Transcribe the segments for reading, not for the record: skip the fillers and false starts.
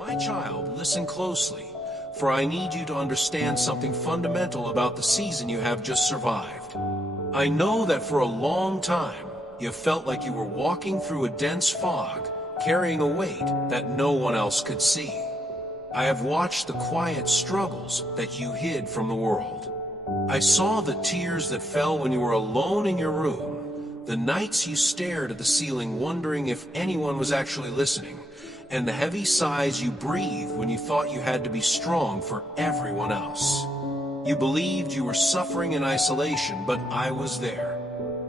My child, listen closely, for I need you to understand something fundamental about the season you have just survived. I know that for a long time, you felt like you were walking through a dense fog, carrying a weight that no one else could see. I have watched the quiet struggles that you hid from the world. I saw the tears that fell when you were alone in your room, the nights you stared at the ceiling wondering if anyone was actually listening, and the heavy sighs you breathed when you thought you had to be strong for everyone else. You believed you were suffering in isolation, but I was there.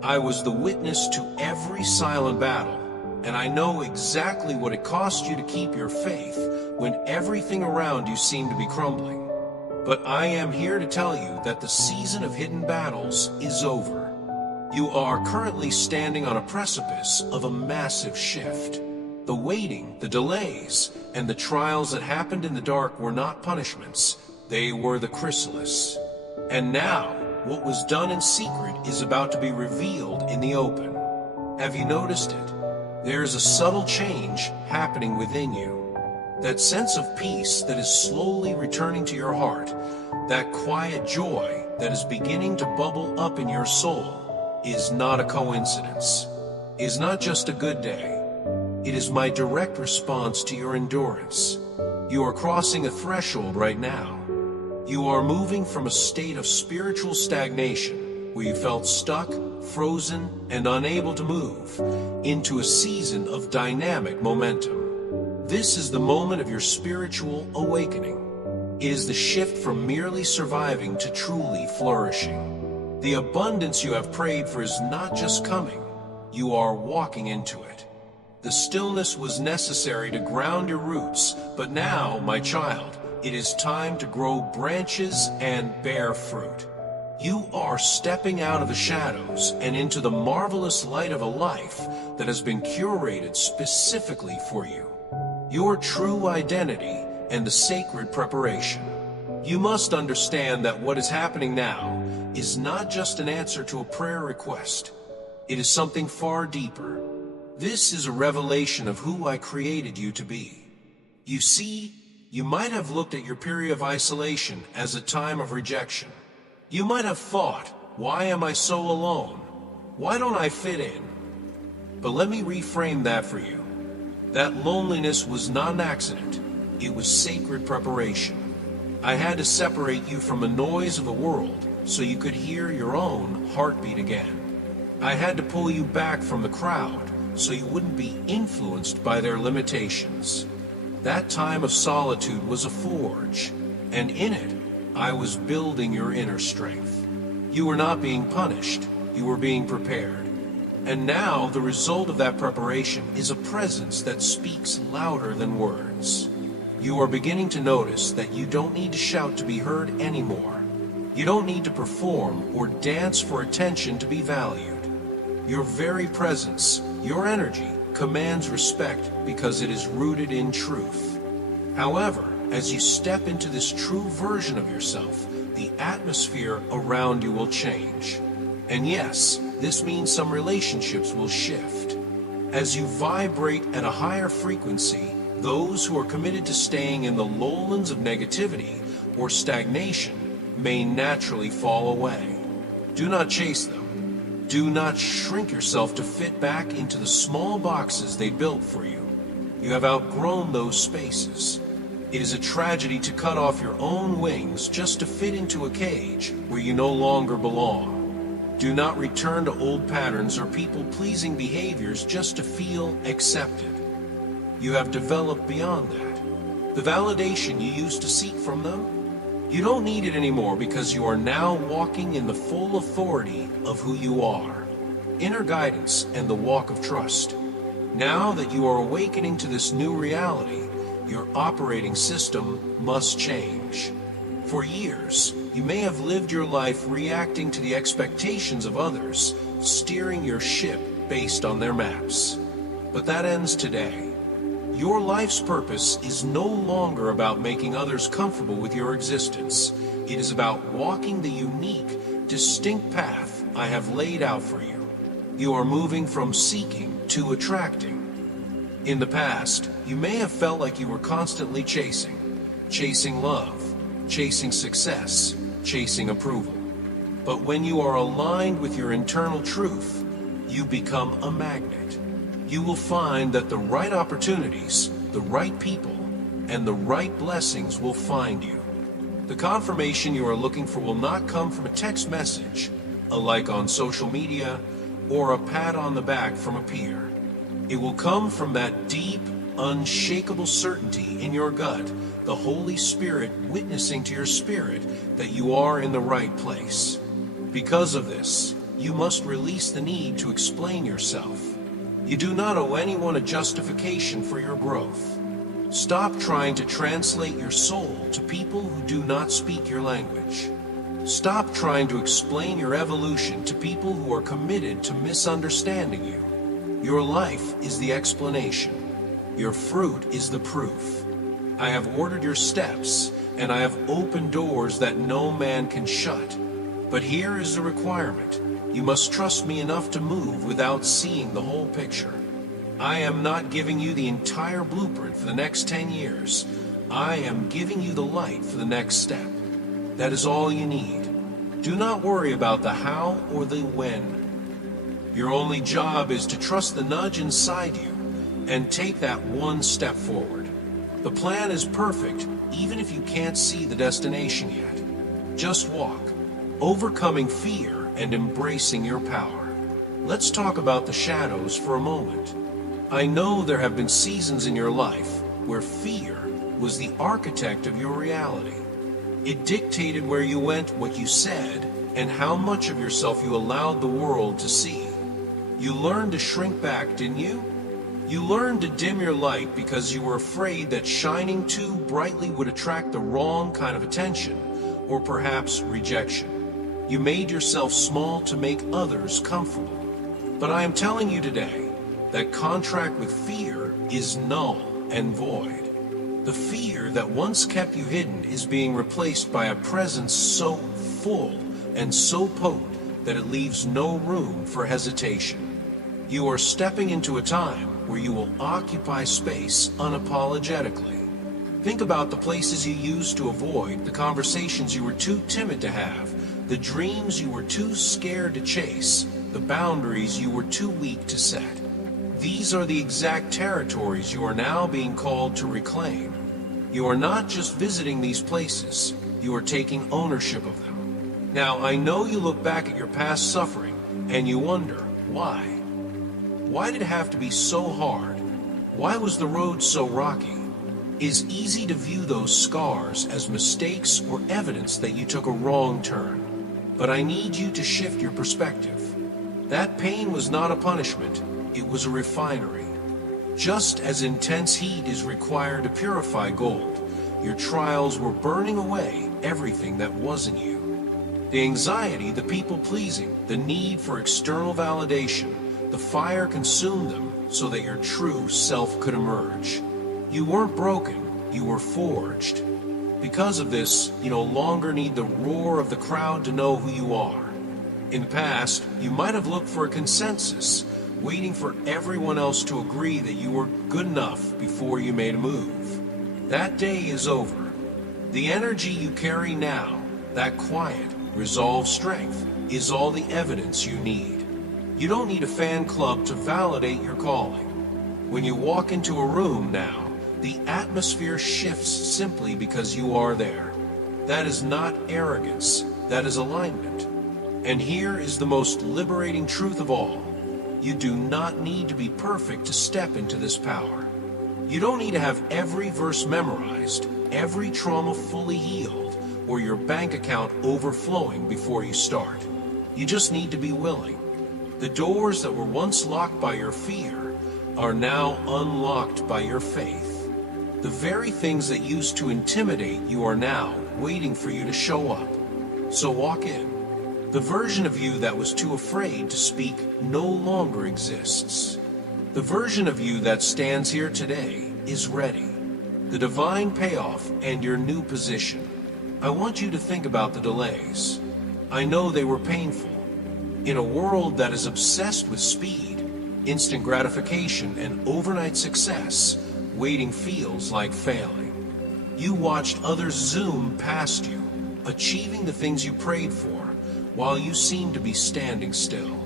I was the witness to every silent battle, and I know exactly what it cost you to keep your faith when everything around you seemed to be crumbling. But I am here to tell you that the season of hidden battles is over. You are currently standing on a precipice of a massive shift. The waiting, the delays, and the trials that happened in the dark were not punishments. They were the chrysalis. And now, what was done in secret is about to be revealed in the open. Have you noticed it? There is a subtle change happening within you. That sense of peace that is slowly returning to your heart, that quiet joy that is beginning to bubble up in your soul, is not a coincidence. Is not just a good day. It is my direct response to your endurance. You are crossing a threshold right now. You are moving from a state of spiritual stagnation, where you felt stuck, frozen, and unable to move, into a season of dynamic momentum. This is the moment of your spiritual awakening. It is the shift from merely surviving to truly flourishing. The abundance you have prayed for is not just coming, you are walking into it. The stillness was necessary to ground your roots, but now, my child, it is time to grow branches and bear fruit. You are stepping out of the shadows and into the marvelous light of a life that has been curated specifically for you. Your true identity and the sacred preparation. You must understand that what is happening now is not just an answer to a prayer request. It is something far deeper. This is a revelation of who I created you to be. You see, you might have looked at your period of isolation as a time of rejection. You might have thought, why am I so alone? Why don't I fit in? But let me reframe that for you. That loneliness was not an accident. It was sacred preparation. I had to separate you from the noise of the world so you could hear your own heartbeat again. I had to pull you back from the crowd so you wouldn't be influenced by their limitations. That time of solitude was a forge, and in it, I was building your inner strength. You were not being punished, you were being prepared. And now the result of that preparation is a presence that speaks louder than words. You are beginning to notice that you don't need to shout to be heard anymore. You don't need to perform or dance for attention to be valued. Your very presence, your energy, commands respect because it is rooted in truth. However, as you step into this true version of yourself, the atmosphere around you will change. And yes, this means some relationships will shift. As you vibrate at a higher frequency, those who are committed to staying in the lowlands of negativity or stagnation may naturally fall away. Do not chase them. Do not shrink yourself to fit back into the small boxes they built for you. You have outgrown those spaces. It is a tragedy to cut off your own wings just to fit into a cage where you no longer belong. Do not return to old patterns or people-pleasing behaviors just to feel accepted. You have developed beyond that. The validation you used to seek from them, you don't need it anymore because you are now walking in the full authority of who you are. Inner guidance and the walk of trust. Now that you are awakening to this new reality, your operating system must change. For years, you may have lived your life reacting to the expectations of others, steering your ship based on their maps. But that ends today. Your life's purpose is no longer about making others comfortable with your existence. It is about walking the unique, distinct path I have laid out for you. You are moving from seeking to attracting. In the past, you may have felt like you were constantly chasing love, chasing success, chasing approval. But when you are aligned with your internal truth, you become a magnet. You will find that the right opportunities, the right people, and the right blessings will find you. The confirmation you are looking for will not come from a text message, a like on social media, or a pat on the back from a peer. It will come from that deep, unshakable certainty in your gut, the Holy Spirit witnessing to your spirit that you are in the right place. Because of this, you must release the need to explain yourself. You do not owe anyone a justification for your growth. Stop trying to translate your soul to people who do not speak your language. Stop trying to explain your evolution to people who are committed to misunderstanding you. Your life is the explanation. Your fruit is the proof. I have ordered your steps, and I have opened doors that no man can shut. But here is the requirement. You must trust me enough to move without seeing the whole picture. I am not giving you the entire blueprint for the next 10 years. I am giving you the light for the next step. That is all you need. Do not worry about the how or the when. Your only job is to trust the nudge inside you and take that one step forward. The plan is perfect, even if you can't see the destination yet. Just walk, overcoming fear and embracing your power. Let's talk about the shadows for a moment. I know there have been seasons in your life where fear was the architect of your reality. It dictated where you went, what you said, and how much of yourself you allowed the world to see. You learned to shrink back, didn't you? You learned to dim your light because you were afraid that shining too brightly would attract the wrong kind of attention, or perhaps rejection. You made yourself small to make others comfortable. But I am telling you today that contract with fear is null and void. The fear that once kept you hidden is being replaced by a presence so full and so potent that it leaves no room for hesitation. You are stepping into a time where you will occupy space unapologetically. Think about the places you used to avoid, the conversations you were too timid to have, the dreams you were too scared to chase, the boundaries you were too weak to set. These are the exact territories you are now being called to reclaim. You are not just visiting these places, you are taking ownership of them. Now, I know you look back at your past suffering and you wonder, why? Why did it have to be so hard? Why was the road so rocky? It's easy to view those scars as mistakes or evidence that you took a wrong turn. But I need you to shift your perspective. That pain was not a punishment, it was a refinery. Just as intense heat is required to purify gold, your trials were burning away everything that wasn't you. The anxiety, the people-pleasing, the need for external validation, the fire consumed them so that your true self could emerge. You weren't broken, you were forged. Because of this, you no longer need the roar of the crowd to know who you are. In the past, you might have looked for a consensus, waiting for everyone else to agree that you were good enough before you made a move. That day is over. The energy you carry now, that quiet, resolved strength, is all the evidence you need. You don't need a fan club to validate your calling. When you walk into a room now, the atmosphere shifts simply because you are there. That is not arrogance, that is alignment. And here is the most liberating truth of all. You do not need to be perfect to step into this power. You don't need to have every verse memorized, every trauma fully healed, or your bank account overflowing before you start. You just need to be willing. The doors that were once locked by your fear are now unlocked by your faith. The very things that used to intimidate you are now waiting for you to show up. So walk in. The version of you that was too afraid to speak no longer exists. The version of you that stands here today is ready. The divine payoff and your new position. I want you to think about the delays. I know they were painful. In a world that is obsessed with speed, Instant gratification and overnight success, waiting feels like failing. You watched others zoom past you, achieving the things you prayed for, while you seemed to be standing still.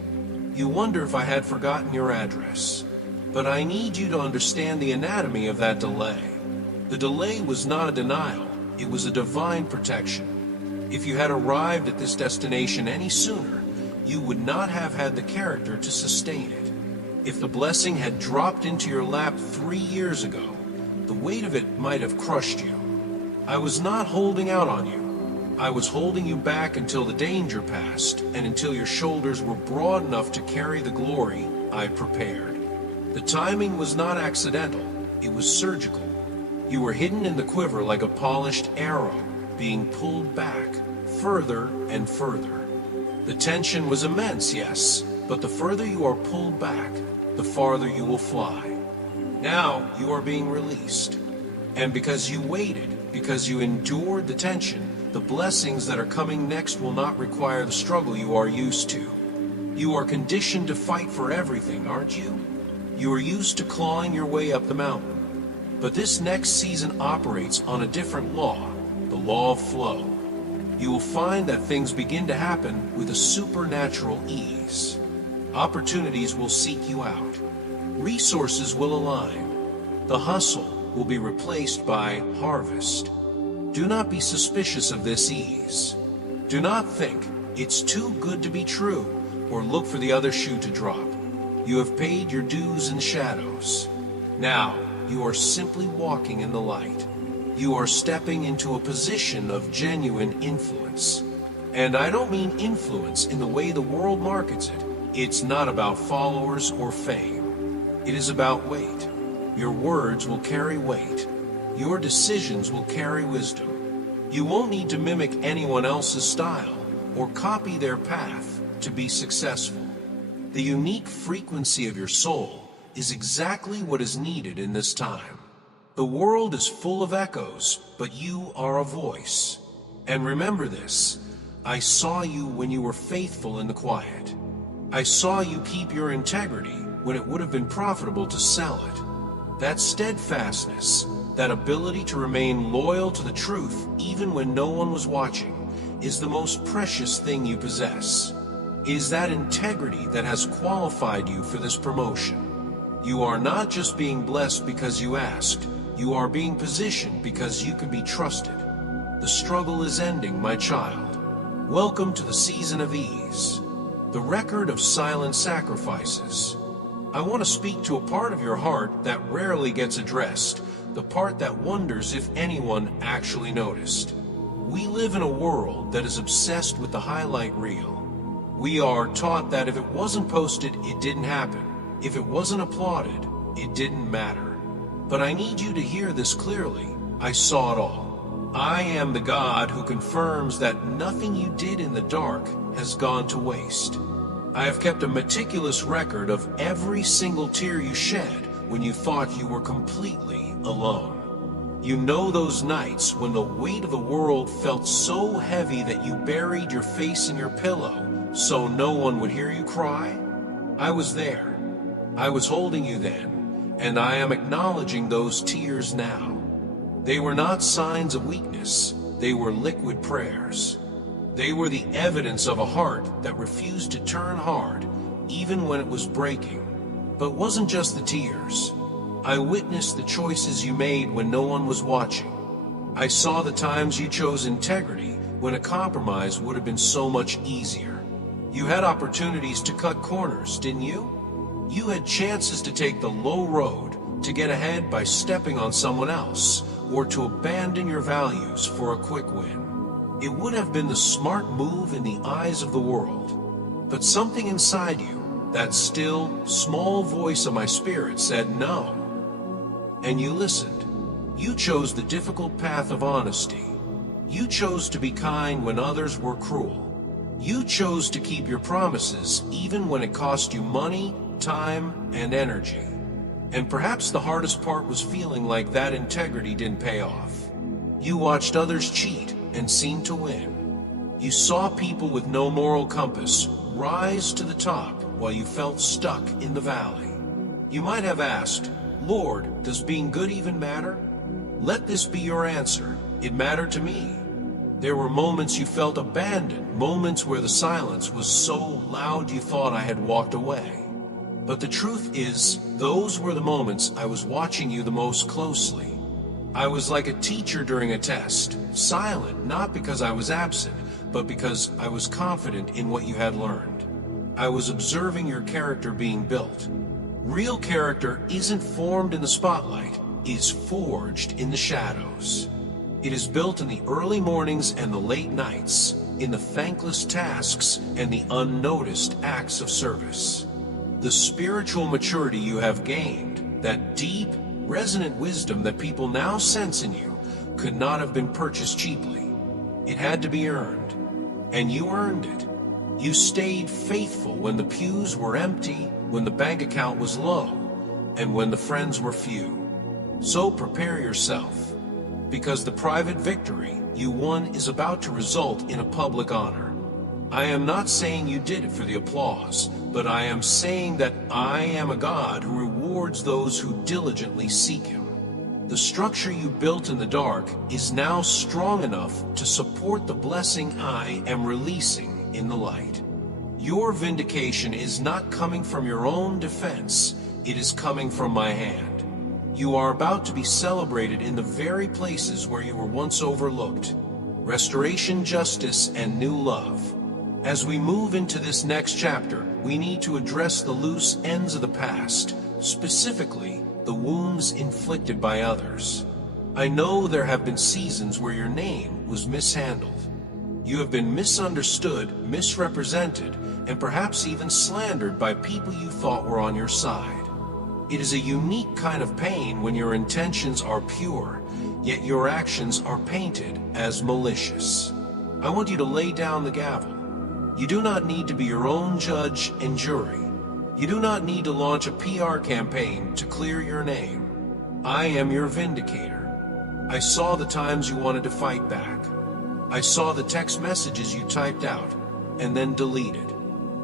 You wonder if I had forgotten your address. But I need you to understand the anatomy of that delay. The delay was not a denial, it was a divine protection. If you had arrived at this destination any sooner, you would not have had the character to sustain it. If the blessing had dropped into your lap 3 years ago, the weight of it might have crushed you. I was not holding out on you. I was holding you back until the danger passed and until your shoulders were broad enough to carry the glory I prepared. The timing was not accidental, it was surgical. You were hidden in the quiver like a polished arrow, being pulled back, further and further. The tension was immense, yes, but the further you are pulled back, the farther you will fly. Now you are being released. And because you waited, because you endured the tension, the blessings that are coming next will not require the struggle you are used to. You are conditioned to fight for everything, aren't you? You are used to clawing your way up the mountain. But this next season operates on a different law, the law of flow. You will find that things begin to happen with a supernatural ease. Opportunities will seek you out. Resources will align. The hustle will be replaced by harvest. Do not be suspicious of this ease. Do not think it's too good to be true or look for the other shoe to drop. You have paid your dues in shadows. Now you are simply walking in the light. You are stepping into a position of genuine influence. And I don't mean influence in the way the world markets it. It's not about followers or fame. It is about weight. Your words will carry weight. Your decisions will carry wisdom. You won't need to mimic anyone else's style or copy their path to be successful. The unique frequency of your soul is exactly what is needed in this time. The world is full of echoes, but you are a voice. And remember this, I saw you when you were faithful in the quiet. I saw you keep your integrity when it would have been profitable to sell it. That steadfastness, that ability to remain loyal to the truth even when no one was watching, is the most precious thing you possess. It is that integrity that has qualified you for this promotion. You are not just being blessed because you asked, you are being positioned because you can be trusted. The struggle is ending, my child. Welcome to the season of ease, the record of silent sacrifices. I want to speak to a part of your heart that rarely gets addressed, the part that wonders if anyone actually noticed. We live in a world that is obsessed with the highlight reel. We are taught that if it wasn't posted, it didn't happen. If it wasn't applauded, it didn't matter. But I need you to hear this clearly. I saw it all. I am the God who confirms that nothing you did in the dark has gone to waste. I have kept a meticulous record of every single tear you shed when you thought you were completely alone. You know those nights when the weight of the world felt so heavy that you buried your face in your pillow so no one would hear you cry? I was there. I was holding you then, and I am acknowledging those tears now. They were not signs of weakness. They were liquid prayers. They were the evidence of a heart that refused to turn hard, even when it was breaking. But it wasn't just the tears. I witnessed the choices you made when no one was watching. I saw the times you chose integrity when a compromise would have been so much easier. You had opportunities to cut corners, didn't you? You had chances to take the low road, to get ahead by stepping on someone else, or to abandon your values for a quick win. It would have been the smart move in the eyes of the world. But something inside you, that still, small voice of my spirit, said no. And you listened. You chose the difficult path of honesty. You chose to be kind when others were cruel. You chose to keep your promises even when it cost you money, time, and energy. And perhaps the hardest part was feeling like that integrity didn't pay off. You watched others cheat and seemed to win. You saw people with no moral compass rise to the top, while you felt stuck in the valley. You might have asked, "Lord, does being good even matter?" Let this be your answer. It mattered to me. There were moments you felt abandoned, moments where the silence was so loud you thought I had walked away. But the truth is, those were the moments I was watching you the most closely. I was like a teacher during a test, silent not because I was absent, but because I was confident in what you had learned. I was observing your character being built. Real character isn't formed in the spotlight, it is forged in the shadows. It is built in the early mornings and the late nights, in the thankless tasks and the unnoticed acts of service. The spiritual maturity you have gained, that deep, resonant wisdom that people now sense in you, could not have been purchased cheaply. It had to be earned, and you earned it. You stayed faithful when the pews were empty, when the bank account was low, and when the friends were few. So prepare yourself, because the private victory you won is about to result in a public honor. I am not saying you did it for the applause, but I am saying that I am a God who rewards those who diligently seek Him. The structure you built in the dark is now strong enough to support the blessing I am releasing in the light. Your vindication is not coming from your own defense, it is coming from my hand. You are about to be celebrated in the very places where you were once overlooked. Restoration, justice, and new love. As we move into this next chapter, we need to address the loose ends of the past, specifically the wounds inflicted by others. I know there have been seasons where your name was mishandled. You have been misunderstood, misrepresented, and perhaps even slandered by people you thought were on your side. It is a unique kind of pain when your intentions are pure, yet your actions are painted as malicious. I want you to lay down the gavel. You do not need to be your own judge and jury. You do not need to launch a PR campaign to clear your name. I am your vindicator. I saw the times you wanted to fight back. I saw the text messages you typed out and then deleted.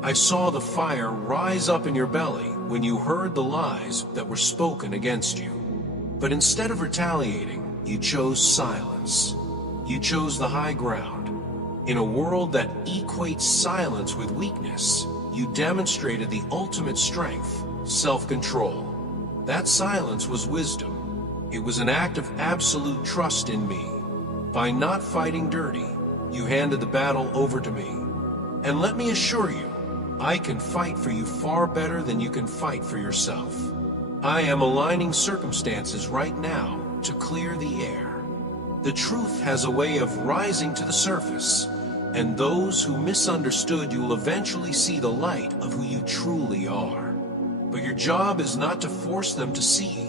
I saw the fire rise up in your belly when you heard the lies that were spoken against you. But instead of retaliating, you chose silence. You chose the high ground. In a world that equates silence with weakness, you demonstrated the ultimate strength, self-control. That silence was wisdom. It was an act of absolute trust in me. By not fighting dirty, you handed the battle over to me. And let me assure you, I can fight for you far better than you can fight for yourself. I am aligning circumstances right now to clear the air. The truth has a way of rising to the surface, and those who misunderstood you will eventually see the light of who you truly are. But your job is not to force them to see.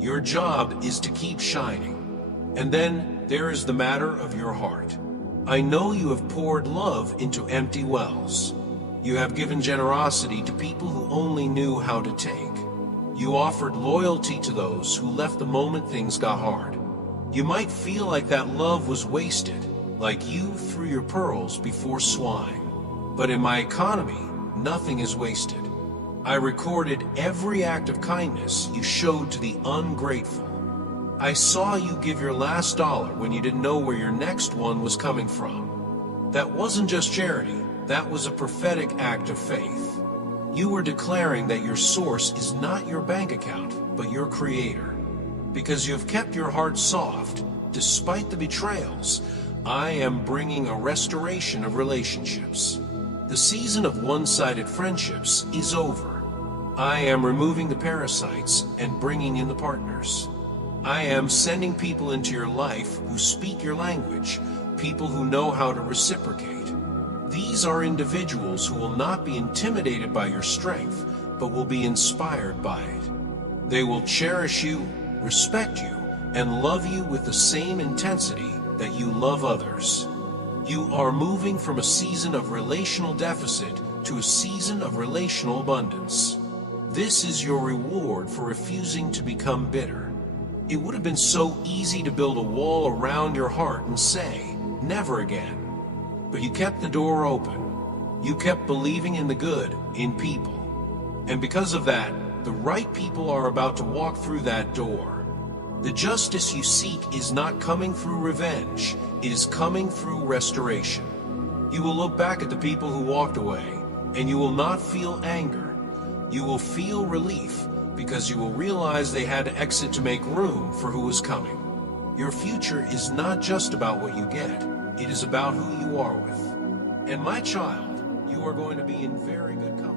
Your job is to keep shining. And then there is the matter of your heart. I know you have poured love into empty wells. You have given generosity to people who only knew how to take. You offered loyalty to those who left the moment things got hard. You might feel like that love was wasted, like you threw your pearls before swine. But in my economy, nothing is wasted. I recorded every act of kindness you showed to the ungrateful. I saw you give your last dollar when you didn't know where your next one was coming from. That wasn't just charity. That was a prophetic act of faith. You were declaring that your source is not your bank account, but your Creator. Because you have kept your heart soft, despite the betrayals, I am bringing a restoration of relationships. The season of one-sided friendships is over. I am removing the parasites and bringing in the partners. I am sending people into your life who speak your language, people who know how to reciprocate. These are individuals who will not be intimidated by your strength, but will be inspired by it. They will cherish you, respect you, and love you with the same intensity that you love others. You are moving from a season of relational deficit to a season of relational abundance. This is your reward for refusing to become bitter. It would have been so easy to build a wall around your heart and say, "Never again." But you kept the door open. You kept believing in the good in people. And because of that, the right people are about to walk through that door. The justice you seek is not coming through revenge, it is coming through restoration. You will look back at the people who walked away, and you will not feel anger. You will feel relief, because you will realize they had to exit to make room for who was coming. Your future is not just about what you get, it is about who you are with. And my child, you are going to be in very good company.